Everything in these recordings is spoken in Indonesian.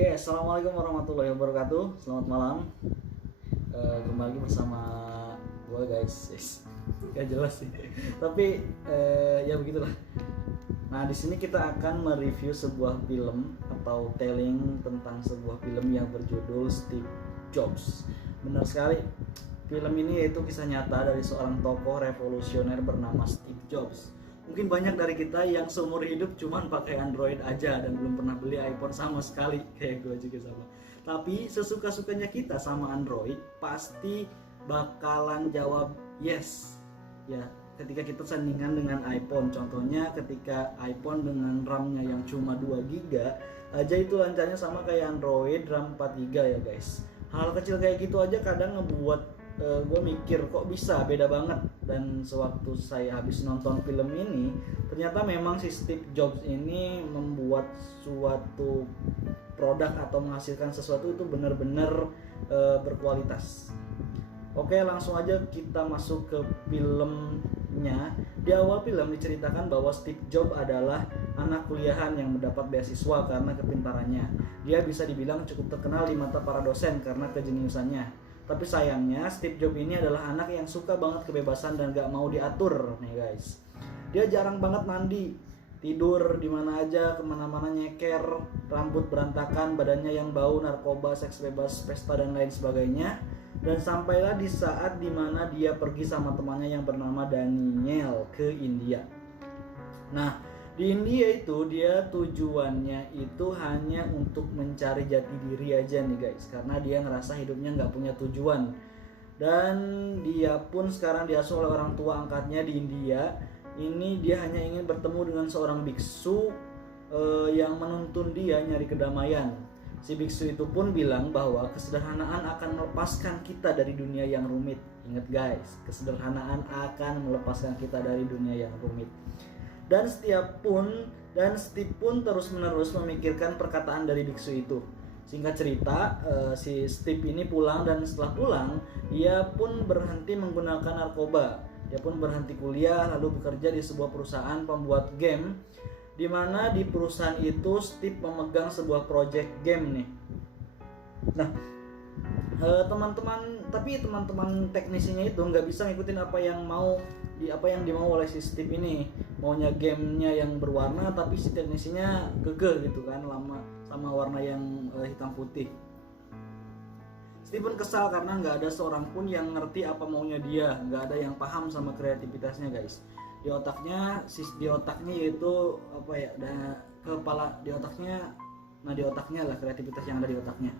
Oke, assalamualaikum warahmatullahi wabarakatuh. Selamat malam. Kembali bersama gue guys. Gak jelas sih. Tapi ya begitulah. Nah, di sini kita akan mereview sebuah film atau telling tentang sebuah film yang berjudul Steve Jobs. Benar sekali. Film ini yaitu kisah nyata dari seorang tokoh revolusioner bernama Steve Jobs. Mungkin banyak dari kita yang seumur hidup cuman pakai Android aja dan belum pernah beli iPhone sama sekali, kayak gue juga sama. Tapi sesuka-sukanya kita sama Android pasti bakalan jawab yes. Ya, ketika kita sandingan dengan iPhone, contohnya ketika iPhone dengan RAM-nya yang cuma 2 GB aja itu lancarnya sama kayak Android RAM 4 GB ya guys. Hal kecil kayak gitu aja kadang ngebuat gue mikir kok bisa beda banget. Dan sewaktu saya habis nonton film ini, ternyata memang si Steve Jobs ini membuat suatu produk atau menghasilkan sesuatu itu benar-benar berkualitas. Oke, langsung aja kita masuk ke filmnya. Di awal film diceritakan bahwa Steve Jobs adalah anak kuliahan yang mendapat beasiswa karena kepintarannya. Dia bisa dibilang cukup terkenal di mata para dosen karena kejeniusannya. Tapi sayangnya Steve Jobs ini adalah anak yang suka banget kebebasan dan gak mau diatur nih guys. Dia jarang banget mandi, tidur di mana aja, kemana-mana nyeker, rambut berantakan, badannya yang bau, narkoba, seks bebas, pesta dan lain sebagainya. Dan sampailah di saat dimana dia pergi sama temannya yang bernama Daniel ke India. Nah, di India itu dia tujuannya itu hanya untuk mencari jati diri aja nih guys, karena dia ngerasa hidupnya nggak punya tujuan. Dan dia pun sekarang diasuh oleh orang tua angkatnya di India. Ini dia hanya ingin bertemu dengan seorang biksu yang menuntun dia nyari kedamaian. Si biksu itu pun bilang bahwa kesederhanaan akan melepaskan kita dari dunia yang rumit. Ingat guys, kesederhanaan akan melepaskan kita dari dunia yang rumit. Dan Steve pun terus-menerus memikirkan perkataan dari biksu itu. Singkat cerita, si Steve ini pulang, dan setelah pulang dia pun berhenti menggunakan narkoba. Dia pun berhenti kuliah lalu bekerja di sebuah perusahaan pembuat game, di mana di perusahaan itu Steve memegang sebuah project game nih. Nah, teman-teman teknisinya itu nggak bisa ngikutin apa yang dimau oleh si Steve ini. Maunya gamenya yang berwarna, tapi si teknisinya kekeh gitu kan, lama sama warna yang hitam putih. Steve pun kesal karena nggak ada seorang pun yang ngerti apa maunya dia, nggak ada yang paham sama kreativitasnya guys. Di otaknya yaitu apa ya, di otaknya lah kreativitas yang ada di otaknya.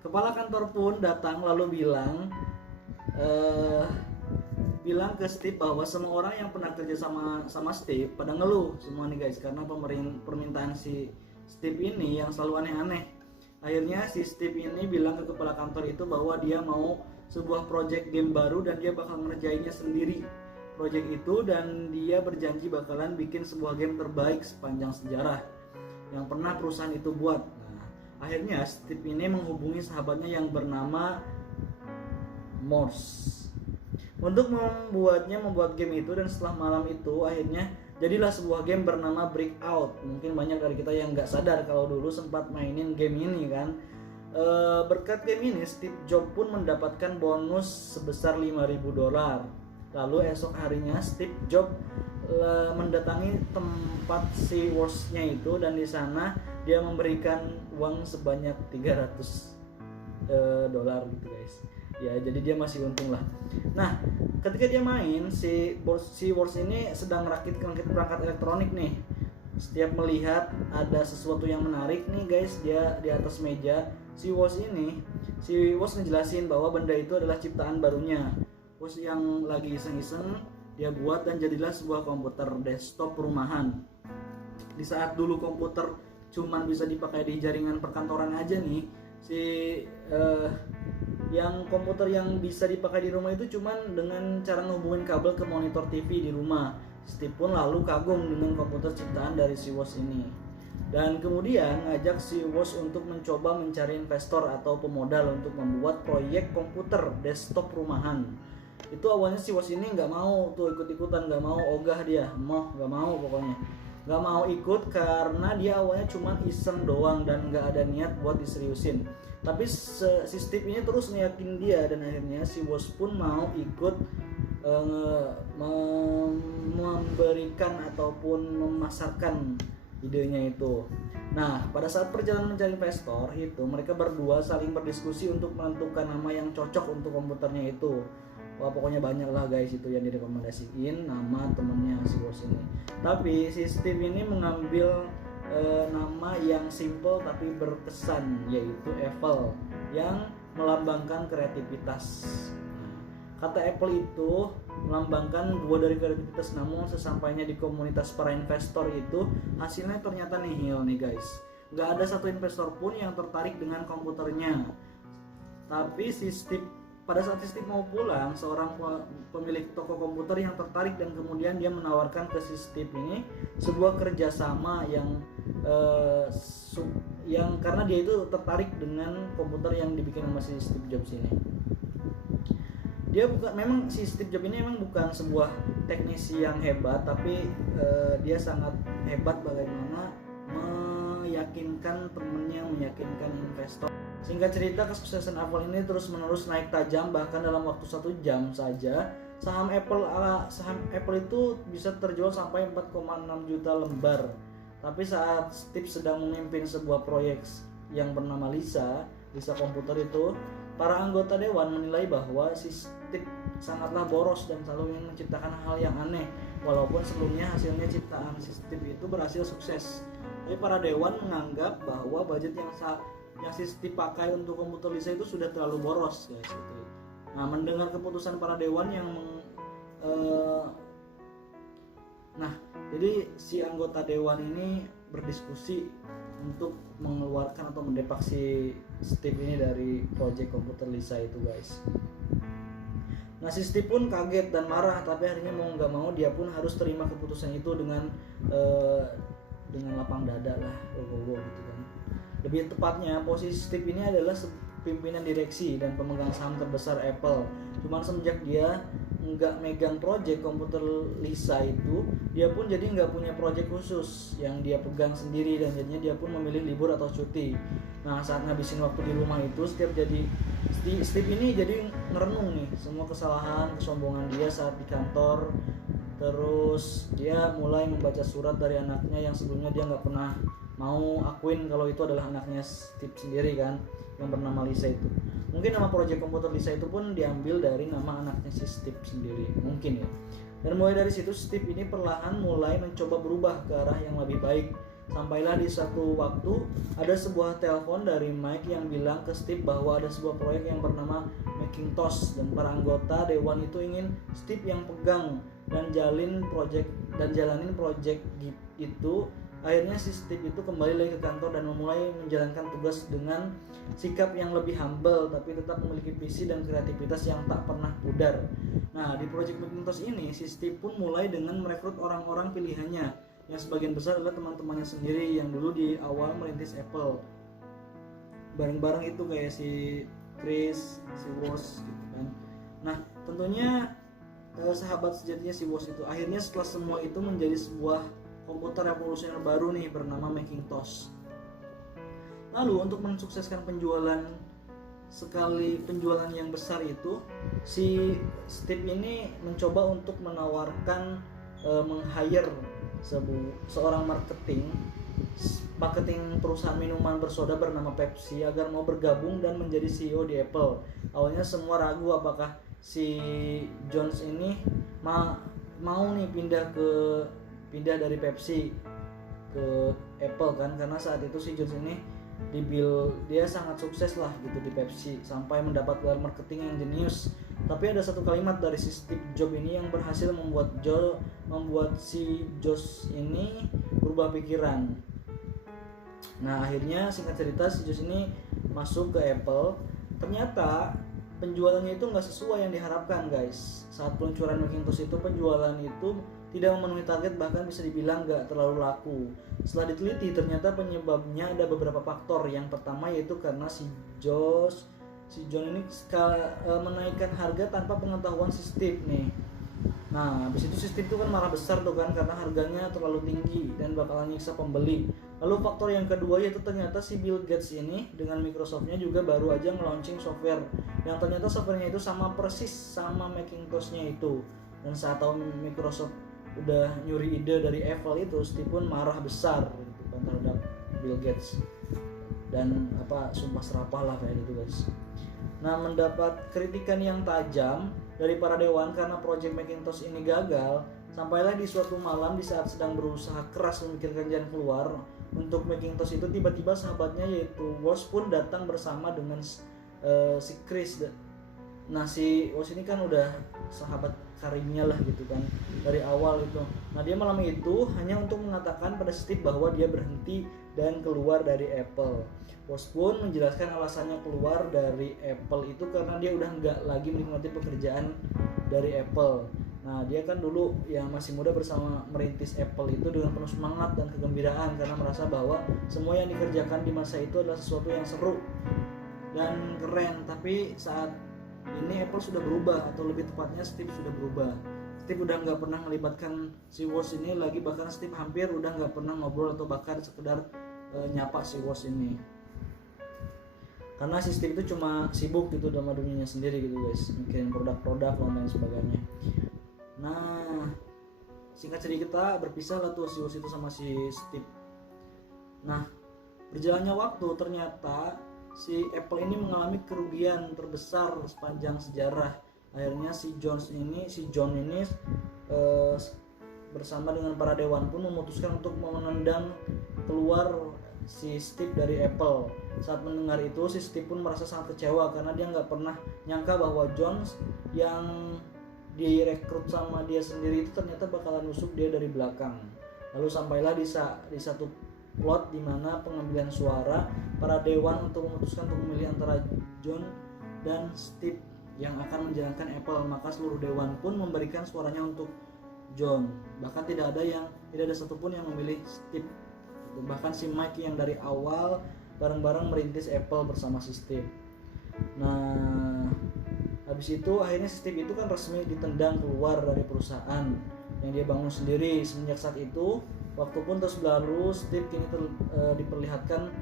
Kepala kantor pun datang lalu bilang ke Steve bahwa semua orang yang pernah kerja sama Steve pada ngeluh semua nih guys, karena permintaan si Steve ini yang selalu aneh-aneh. Akhirnya si Steve ini bilang ke kepala kantor itu bahwa dia mau sebuah project game baru dan dia bakal ngerjainnya sendiri project itu, dan dia berjanji bakalan bikin sebuah game terbaik sepanjang sejarah yang pernah perusahaan itu buat. Akhirnya Steve ini menghubungi sahabatnya yang bernama Morse untuk membuat game itu, dan setelah malam itu akhirnya jadilah sebuah game bernama Breakout. Mungkin banyak dari kita yang nggak sadar kalau dulu sempat mainin game ini kan. Berkat game ini Steve Jobs pun mendapatkan bonus sebesar $5.000. Lalu esok harinya Steve Jobs mendatangi tempat si Woz-nya itu, dan di sana dia memberikan uang sebanyak $300 gitu guys. Ya, jadi dia masih untung lah. Nah, ketika dia main, si Woz ini sedang merakit perangkat elektronik nih. Setiap melihat ada sesuatu yang menarik nih guys, dia di atas meja si Woz ngejelasin bahwa benda itu adalah ciptaan barunya. Woz yang lagi iseng-iseng dia buat, dan jadilah sebuah komputer desktop perumahan. Di saat dulu komputer cuman bisa dipakai di jaringan perkantoran aja nih, yang komputer yang bisa dipakai di rumah itu cuman dengan cara ngehubungin kabel ke monitor TV di rumah. Steve pun lalu kagum dengan komputer ciptaan dari si Woz ini, dan kemudian ngajak si Woz untuk mencoba mencari investor atau pemodal untuk membuat proyek komputer desktop rumahan. Itu awalnya si Woz ini nggak mau tuh ikut-ikutan, nggak mau ogah dia, nggak mau pokoknya. nggak mau ikut karena dia awalnya cuma iseng doang dan nggak ada niat buat diseriusin. Tapi si Steve ini terus ngeyakin dia, dan akhirnya si Woz pun mau ikut memberikan ataupun memasarkan idenya itu. Nah, pada saat perjalanan mencari investor itu, mereka berdua saling berdiskusi untuk menentukan nama yang cocok untuk komputernya itu. Wah, pokoknya banyak lah guys itu yang direkomendasiin nama temennya si Woz ini. Tapi si Steve ini mengambil nama yang simple tapi berkesan, yaitu Apple, yang melambangkan kreativitas. Kata Apple itu melambangkan dua dari kreativitas, namun sesampainya di komunitas para investor itu hasilnya ternyata nihil nih guys. Gak ada satu investor pun yang tertarik dengan komputernya. Tapi pada saat Steve mau pulang, seorang pemilik toko komputer yang tertarik dan kemudian dia menawarkan ke Steve ini sebuah kerjasama yang karena dia itu tertarik dengan komputer yang dibikin sama si Steve Jobs ini. Memang si Steve Jobs ini memang bukan sebuah teknisi yang hebat, tapi dia sangat hebat bagaimana meyakinkan temennya, meyakinkan investor. Singkat cerita, kesuksesan Apple ini terus-menerus naik tajam, bahkan dalam waktu 1 jam saja saham Apple itu bisa terjual sampai 4,6 juta lembar. Tapi saat Steve sedang memimpin sebuah proyek yang bernama Lisa komputer itu, para anggota dewan menilai bahwa si Steve sangatlah boros dan selalu ingin menciptakan hal yang aneh, walaupun sebelumnya hasilnya ciptaan si Steve itu berhasil sukses. Tapi para dewan menganggap bahwa budget yang si Steve pakai untuk komputer Lisa itu sudah terlalu boros guys gitu. Nah, mendengar keputusan para dewan jadi si anggota dewan ini berdiskusi untuk mengeluarkan atau mendepak si Steve ini dari proyek komputer Lisa itu guys. Nah, si Steve pun kaget dan marah, tapi akhirnya mau nggak mau dia pun harus terima keputusan itu dengan lapang dada lah, gitu kan. Lebih tepatnya, posisi Steve ini adalah pimpinan direksi dan pemegang saham terbesar Apple. Cuman semenjak dia nggak megang proyek komputer Lisa itu, dia pun jadi nggak punya proyek khusus yang dia pegang sendiri, dan jadinya dia pun memilih libur atau cuti. Nah, saat ngabisin waktu di rumah itu, Steve ini jadi ngerenung nih semua kesalahan, kesombongan dia saat di kantor. Terus dia mulai membaca surat dari anaknya yang sebelumnya dia nggak pernah mau akuin kalau itu adalah anaknya Steve sendiri kan, yang bernama Lisa itu. Mungkin nama proyek komputer Lisa itu pun diambil dari nama anaknya si Steve sendiri, mungkin ya. Dan mulai dari situ Steve ini perlahan mulai mencoba berubah ke arah yang lebih baik. Sampailah di satu waktu ada sebuah telepon dari Mike yang bilang ke Steve bahwa ada sebuah proyek yang bernama Macintosh, dan para anggota dewan itu ingin Steve yang pegang dan jalanin proyek itu. Akhirnya si Steve itu kembali lagi ke kantor dan memulai menjalankan tugas dengan sikap yang lebih humble, tapi tetap memiliki visi dan kreativitas yang tak pernah pudar. Nah, di proyek Macintosh ini si Steve pun mulai dengan merekrut orang-orang pilihannya, yang sebagian besar adalah teman-temannya sendiri yang dulu di awal merintis Apple. Bareng-bareng itu kayak si Chris, si Woz gitu kan. Nah, tentunya sahabat sejatinya si Woz itu akhirnya setelah semua itu menjadi sebuah komputer revolusioner baru nih bernama Macintosh. Lalu untuk mensukseskan penjualan yang besar itu, si Steve ini mencoba untuk menawarkan meng-hire seorang marketing perusahaan minuman bersoda bernama Pepsi agar mau bergabung dan menjadi CEO di Apple. Awalnya semua ragu apakah si Jones ini mau nih pindah dari Pepsi ke Apple kan, karena saat itu si Jones ini dia sangat sukses lah gitu di Pepsi sampai mendapat gelar marketing yang jenius. Tapi ada satu kalimat dari si Steve Jobs ini yang berhasil membuat si Jones ini berubah pikiran. Nah, akhirnya singkat cerita si Jones ini masuk ke Apple. Ternyata penjualannya itu nggak sesuai yang diharapkan guys. Saat peluncuran Macintosh itu penjualan itu tidak memenuhi target, bahkan bisa dibilang nggak terlalu laku. Setelah diteliti ternyata penyebabnya ada beberapa faktor. Yang pertama yaitu karena si John ini menaikkan harga tanpa pengetahuan si Steve nih. Nah, habis itu si Steve itu kan marah besar tuh kan karena harganya terlalu tinggi dan bakalan nyiksa pembeli. Lalu faktor yang kedua yaitu ternyata si Bill Gates ini dengan Microsoft-nya juga baru aja nge-launching software yang ternyata softwarenya itu sama persis sama Macintosh-nya itu. Dan saat tahu Microsoft udah nyuri ide dari Apple itu, Steve pun marah besar gitu kan terhadap Bill Gates. Dan sumpah serapah lah kayak gitu guys. Nah, mendapat kritikan yang tajam dari para dewan karena proyek Macintosh ini gagal, sampailah di suatu malam di saat sedang berusaha keras memikirkan jalan keluar untuk Macintosh itu, tiba-tiba sahabatnya yaitu Woz pun datang bersama dengan si Chris. Nah, si Woz ini kan udah sahabat karibnya lah gitu kan dari awal itu. Nah, dia malam itu hanya untuk mengatakan pada Steve bahwa dia berhenti dan keluar dari Apple. Woz pun menjelaskan alasannya keluar dari Apple itu karena dia udah nggak lagi menikmati pekerjaan dari Apple. Nah, dia kan dulu yang masih muda bersama merintis Apple itu dengan penuh semangat dan kegembiraan karena merasa bahwa semua yang dikerjakan di masa itu adalah sesuatu yang seru dan keren. Tapi saat ini Apple sudah berubah, atau lebih tepatnya Steve sudah berubah. Steve udah nggak pernah melibatkan si Woz ini lagi, bahkan Steve hampir udah nggak pernah ngobrol atau bahkan sekedar nyapa si Woz ini. Karena si Steve itu cuma sibuk gitu sama dunianya sendiri gitu guys, mikirin produk-produk dan lain sebagainya. Nah, singkat cerita berpisah lah tuh si Woz itu sama si Steve. Nah, berjalannya waktu ternyata si Apple ini mengalami kerugian terbesar sepanjang sejarah. Akhirnya si John ini bersama dengan para dewan pun memutuskan untuk menendang keluar si Steve dari Apple. Saat mendengar itu, si Steve pun merasa sangat kecewa karena dia nggak pernah nyangka bahwa John yang direkrut sama dia sendiri itu ternyata bakalan nusuk dia dari belakang. Lalu sampailah di satu plot di mana pengambilan suara para dewan untuk memutuskan untuk memilih antara John dan Steve yang akan menjalankan Apple. Maka seluruh dewan pun memberikan suaranya untuk John. Bahkan tidak ada satupun yang memilih Steve. Bahkan si Mike yang dari awal bareng-bareng merintis Apple bersama si Steve. Nah, habis itu akhirnya Steve itu kan resmi ditendang keluar dari perusahaan yang dia bangun sendiri. Semenjak saat itu, waktu pun terus berlalu, Steve kini diperlihatkan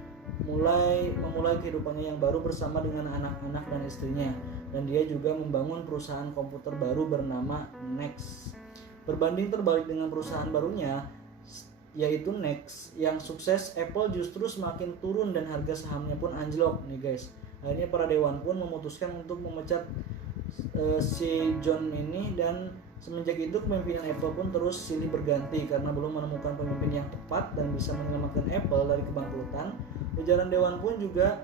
memulai kehidupannya yang baru bersama dengan anak-anak dan istrinya, dan dia juga membangun perusahaan komputer baru bernama Next. Berbanding terbalik dengan perusahaan barunya yaitu Next yang sukses, Apple justru semakin turun dan harga sahamnya pun anjlok nih guys. Akhirnya para dewan pun memutuskan untuk memecat si John ini, dan semenjak itu kepemimpinan Apple pun terus silih berganti karena belum menemukan pemimpin yang tepat dan bisa menyelamatkan Apple dari kebangkrutan. Jajaran dewan pun juga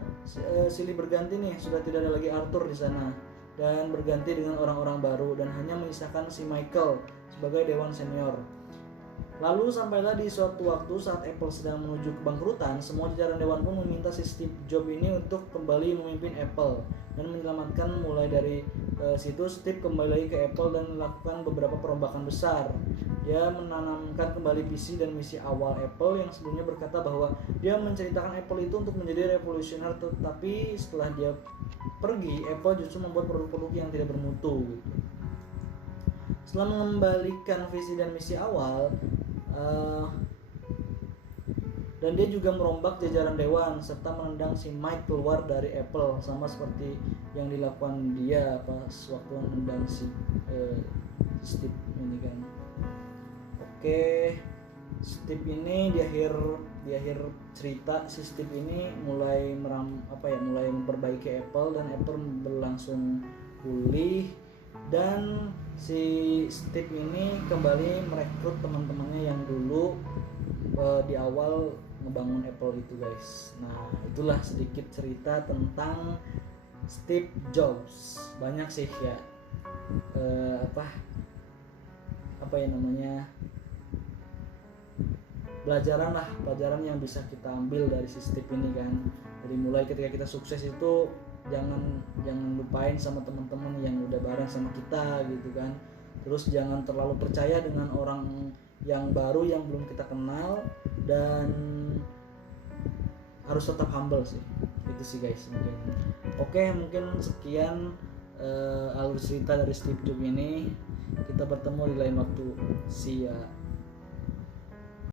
silih berganti nih, sudah tidak ada lagi Arthur di sana dan berganti dengan orang-orang baru, dan hanya menyisakan si Michael sebagai dewan senior. Lalu sampailah di suatu waktu saat Apple sedang menuju kebangkrutan, semua jajaran dewan pun meminta si Steve Jobs ini untuk kembali memimpin Apple dan menyelamatkan. Mulai dari situ Steve kembali lagi ke Apple dan melakukan beberapa perombakan besar. Dia menanamkan kembali visi dan misi awal Apple yang sebelumnya berkata bahwa dia menceritakan Apple itu untuk menjadi revolusioner, tetapi setelah dia pergi, Apple justru membuat produk-produk yang tidak bermutu gitu. Setelah mengembalikan visi dan misi awal, dan dia juga merombak jajaran dewan serta menendang si Mike keluar dari Apple, sama seperti yang dilakukan dia pas waktu menendang si Steve ini kan. Oke, Steve ini di akhir cerita si Steve ini mulai mulai memperbaiki Apple dan Apple berlangsung pulih, dan si Steve ini kembali merekrut teman-temannya yang dulu di awal ngebangun Apple itu guys. Nah, itulah sedikit cerita tentang Steve Jobs. Banyak sih ya pelajaran yang bisa kita ambil dari si Steve ini kan. Dari mulai ketika kita sukses itu jangan lupain sama teman-teman yang udah bareng sama kita gitu kan. Terus jangan terlalu percaya dengan orang yang baru yang belum kita kenal, dan harus tetap humble sih. Itu sih guys mungkin. Oke, mungkin sekian alur cerita dari Steve Jobs ini. Kita bertemu di lain waktu. See ya.